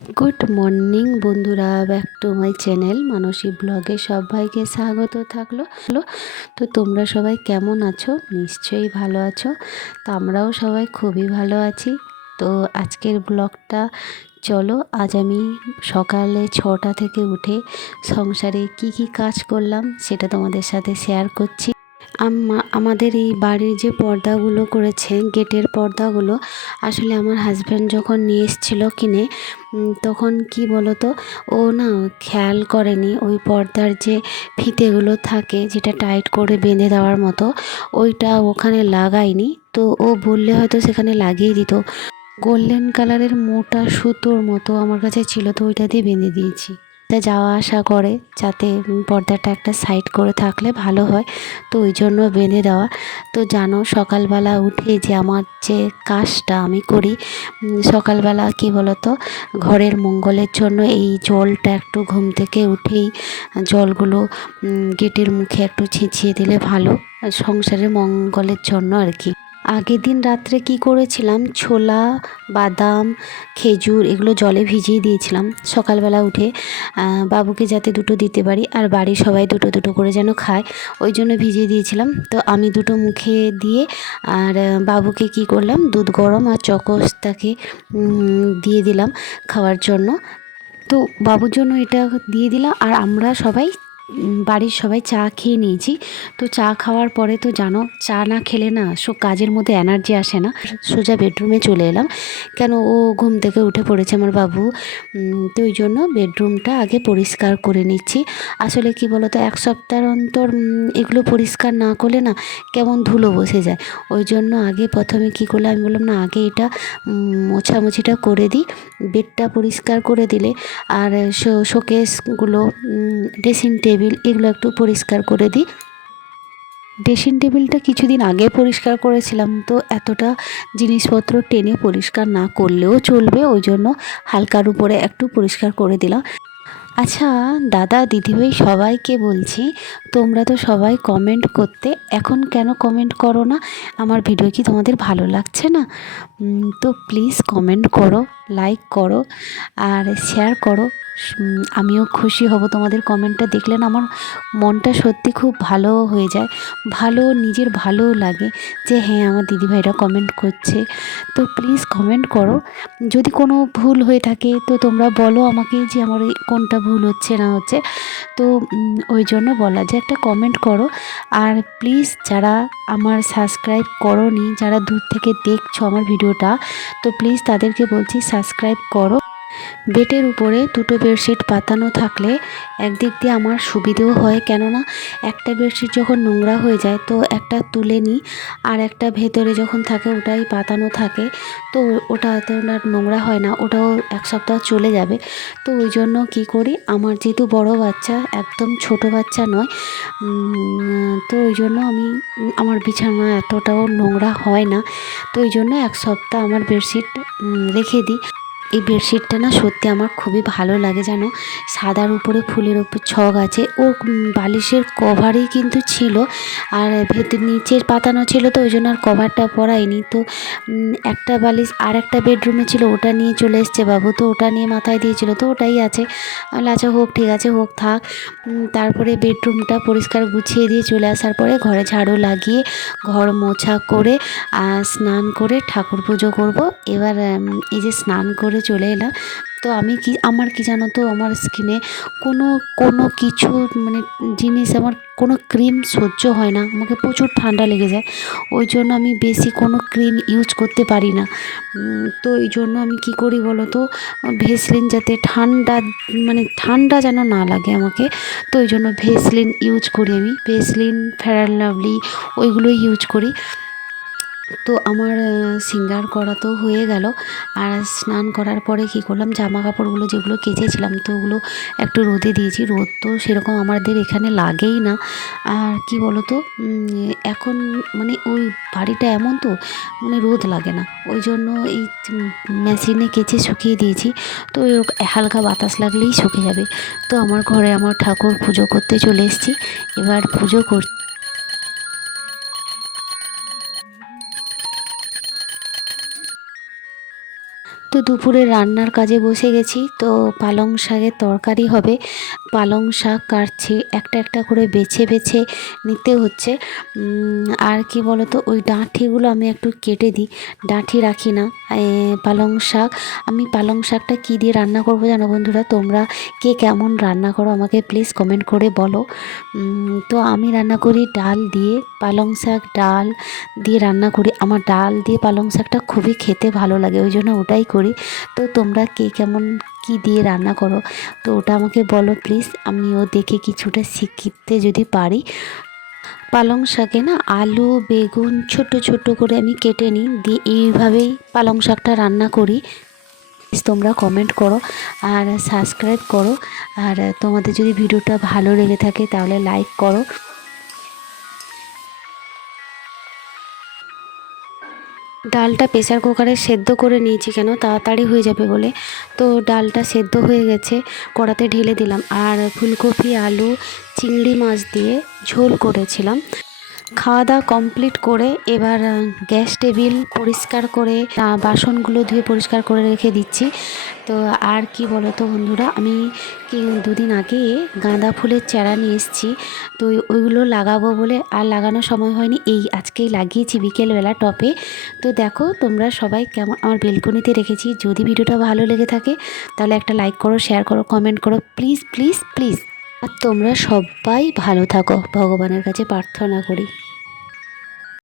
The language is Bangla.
গুড মর্নিং বন্ধুরা, ব্যাক টু মাই চ্যানেল মানসী ব্লগে সবাইকে স্বাগত থাকলো। তো তোমরা সবাই কেমন আছো? নিশ্চয়ই ভালো আছো। তো আমরাও সবাই খুবই ভালো আছি। তো আজকের ব্লগটা চলো, আজ আমি সকালে 6টা থেকে উঠে সংসারে কি কি কাজ করলাম সেটা তোমাদের সাথে শেয়ার করছি। আমাদের এই বাড়ির যে পর্দাগুলো করেছে, গেটের পর্দাগুলো, আসলে আমার হাজব্যান্ড যখন নিয়ে এসেছিলো কিনে, তখন কি বলো তো, ও না খেয়াল করেনি ওই পর্দার যে ফিতেগুলো থাকে যেটা টাইট করে বেঁধে দেওয়ার মতো, ওইটা ওখানে লাগায়নি। তো ও বললে হয়তো সেখানে লাগিয়ে দিত। গোল্ডেন কালারের মোটা সুতোর মতো আমার কাছে ছিল, তো ওইটা দিয়ে বেঁধে দিয়েছি। তা যাওয়া আসা করে যাতে পর্দাটা একটা সাইড করে থাকলে ভালো হয়, তো ওই জন্য বেঁধে দেওয়া। তো জানো, সকালবেলা উঠে যে আমার যে কাজটা আমি করি, সকালবেলা কি বলো তো, ঘরের মঙ্গলের জন্য এই জলটা একটু ঘুম থেকে উঠেই জলগুলো গেটের মুখে একটু ছিঁচিয়ে দিলে ভালো, সংসারের মঙ্গলের জন্য আর কি। আগের দিন রাত্রে কি করেছিলাম, ছোলা, বাদাম, খেজুর এগুলো জলে ভিজিয়ে দিয়েছিলাম সকালবেলা উঠে, বাবুকে যাতে দুটো দিতে পারি আর বাড়ির সবাই দুটো দুটো করে যেন খায়, ওই জন্য ভিজিয়ে দিয়েছিলাম। তো আমি দুটো মুখে দিয়ে আর বাবুকে কি করলাম, দুধ গরম আর চকোস তাকে দিয়ে দিলাম খাওয়ার জন্য। তো বাবুর জন্য এটা দিয়ে দিলাম আর আমরা সবাই বাড়ির সবাই চা খেয়ে নিয়েছি। তো চা খাওয়ার পরে তো জানো, চা না খেলে না কাজের মধ্যে এনার্জি আসে না। সোজা বেডরুমে চলে এলাম, কেন ও ঘুম থেকে উঠে পড়েছে আমার বাবু। তো ওই জন্য বেডরুমটা আগে পরিষ্কার করে নিচ্ছি। আসলে কি বলো তো, এক সপ্তাহ অন্তর এগুলো পরিষ্কার না করলে না কেমন ধুলো বসে যায়। ওই জন্য আগে প্রথমে কি করলাম, আমি বললাম না আগে এটা মোছামুছিটা করে দিই। বেডটা পরিষ্কার করে দিলে আর শোকেসগুলো, ড্রেসিং টেবিল এগুলো একটু পরিষ্কার করে দিই। ড্রেসিং টেবিলটা কিছুদিন আগে পরিষ্কার করেছিলাম, তো এতটা জিনিসপত্র টেনে পরিষ্কার না করলেও চলবে, ওই জন্য হালকার উপরে একটু পরিষ্কার করে দিলাম। আচ্ছা দাদা, দিদিভাই সবাইকে বলছি, তোমরা তো সবাই কমেন্ট করতে, এখন কেন কমেন্ট করো না? আমার ভিডিও কি তোমাদের ভালো লাগছে না? তো প্লিজ কমেন্ট করো, লাইক করো আর শেয়ার করো। আমিও খুশি হব তোমাদের কমেন্টটা দেখলে না, আমার মনটা সত্যি খুব ভালো হয়ে যায়, ভালো নিজের ভালোও লাগে যে হ্যাঁ আমার দিদিভাইরা কমেন্ট করছে। তো প্লিজ কমেন্ট করো। যদি কোনো ভুল হয়ে থাকে তো তোমরা বলো আমাকে যে আমার এই কোনটা ভুল হচ্ছে না হচ্ছে। তো ওই জন্য বলা যে একটা কমেন্ট করো। আর প্লিজ যারা আমার সাবস্ক্রাইব করোনি, যারা দূর থেকে দেখছো আমার ভিডিওটা, তো প্লিজ তাদেরকে বলছি সাবস্ক্রাইব করো। বেডের উপরে দুটো বেডশিট পাতানো থাকলে একদিক দিয়ে আমার সুবিধেও হয়, কেননা একটা বেডশিট যখন নোংরা হয়ে যায় তো একটা তুলে নিই, আর একটা ভেতরে যখন থাকে ওটাই পাতানো থাকে, তো ওটাতে ওনার নোংরা হয় না, ওটাও এক সপ্তাহ চলে যাবে। তো ওই জন্য কী করি, আমার যেহেতু বড় বাচ্চা, একদম ছোট বাচ্চা নয়, তো ওই জন্য আমি আমার বিছানা এতটাও নোংরা হয় না, তো ওই জন্য এক সপ্তাহ আমার বেডশিট রেখে দিই। এই বেডশিটটা না সত্যি আমার খুবই ভালো লাগে, জানো, সাদার উপরে ফুলের উপর ছক আছে, ও বালিশের কভারই কিন্তু ছিল, আর ভেতর নিচের পাতানো ছিল, তো ওই জন্য আর কভারটা পরাইনি। তো একটা বালিশ আর একটা বেডরুমে ছিল, ওটা নিয়ে চলে এসছে বাবু, তো ওটা নিয়ে মাথায় দিয়েছিল, তো ওটাই আছে। আমি আচ্ছা হোক, ঠিক আছে হোক থাক। তারপরে বেডরুমটা পরিষ্কার গুছিয়ে দিয়ে চলে আসার পরে ঘরে ঝাড়ু লাগিয়ে ঘর মোছা করে স্নান করে ঠাকুর পুজো করব। এবার এই যে স্নান করে চলে এলাম, তো আমার কি জানো তো, আমার স্কিনে কোনো কোনো কিছু মানে জিনিস, আমার কোনো ক্রিম সহ্য হয় না, আমাকে প্রচুর ঠান্ডা লেগে যায়, ওই জন্য আমি বেশি কোনো ক্রিম ইউজ করতে পারি না। তো এই জন্য আমি কি করি বলো তো, ভেসলিন, যাতে ঠান্ডা মানে ঠান্ডা যেন না লাগে আমাকে, তো ওই জন্য ভেসলিন ইউজ করি আমি, ভেসলিন, ফেয়ার অ্যান্ড লাভলি ওইগুলোই ইউজ করি। তো আমার সিঙ্গার করা তো হয়ে গেল, আর স্নান করার পরে কী করলাম, জামা কাপড়গুলো যেগুলো কেচেছিলাম তো ওগুলো একটু রোদে দিয়েছি। রোদ তো সেরকম আমাদের এখানে লাগেই না, আর কি বলো তো, এখন মানে ওই বাড়িটা এমন তো মানে রোদ লাগে না, ওই জন্য এই মেশিনে কেচে শুকিয়ে দিয়েছি। তো ওই হালকা বাতাস লাগলেই শুকিয়ে যাবে। তো আমার ঘরে আমার ঠাকুর পুজো করতে চলে এসেছি, এবার পুজো করছি। তো দুপুরে রান্নার কাজে বসে গেছি। তো পালং শাকের তরকারি হবে। পালং শাক কাটছি, একটা একটা করে বেছে বেছে নিতে হচ্ছে। আর কি বলো তো, ওই ডাঁঠিগুলো আমি একটু কেটে দিই, ডাঁঠি রাখি না। পালং শাক, আমি পালং শাকটা কী দিয়ে রান্না করবো জানো বন্ধুরা? তোমরা কে কেমন রান্না করো আমাকে প্লিজ কমেন্ট করে বলো। তো আমি রান্না করি ডাল দিয়ে, পালং শাক ডাল দিয়ে রান্না করি। আমার ডাল দিয়ে পালং শাকটা খুবই খেতে ভালো লাগে, ওই জন্য ওটাই করি। তো তোমরা কে কেমন কী দিয়ে রান্না করো তো ওটা আমাকে বলো প্লিজ, আমিও দেখে কিছুটা শিখতে যদি পারি। পালং শাকে না আলু বেগুন ছোট ছোট করে আমি কেটে নিই, দিয়ে এইভাবেই পালং শাকটা রান্না করি। তোমরা কমেন্ট করো আর সাবস্ক্রাইব করো, আর তোমাদের যদি ভিডিওটা ভালো লেগে থাকে তাহলে লাইক করো। ডালটা প্রেসার কুকারে সেদ্ধ করে নিয়েছি, কেন তাড়াতাড়ি হয়ে যাবে বলে। তো ডালটা সেদ্ধ হয়ে গেছে, কড়াতে ঢেলে দিলাম। আর ফুলকপি আলু চিংড়ি মাছ দিয়ে ঝোল করেছিলাম। খাওয়া দাওয়া কমপ্লিট করে এবার গ্যাস টেবিল পরিষ্কার করে বাসনগুলো ধুয়ে পরিষ্কার করে রেখে দিচ্ছি। তো আর কি বলো তো বন্ধুরা, আমি দুদিন আগে গাঁদা ফুলের চারা নিয়ে এসেছি। তো ওইগুলো লাগাবো বলে আর লাগানোর সময় হয়নি, এই আজকেই লাগিয়েছি বিকেলবেলা টপে। তো দেখো তোমরা সবাই কেমন, আমার বেলকনিতে রেখেছি। যদি ভিডিওটা ভালো লেগে থাকে তাহলে একটা লাইক করো, শেয়ার করো, কমেন্ট করো প্লিজ প্লিজ প্লিজ। আর তোমরা সবাই ভালো থাকো, ভগবানের কাছে প্রার্থনা করি।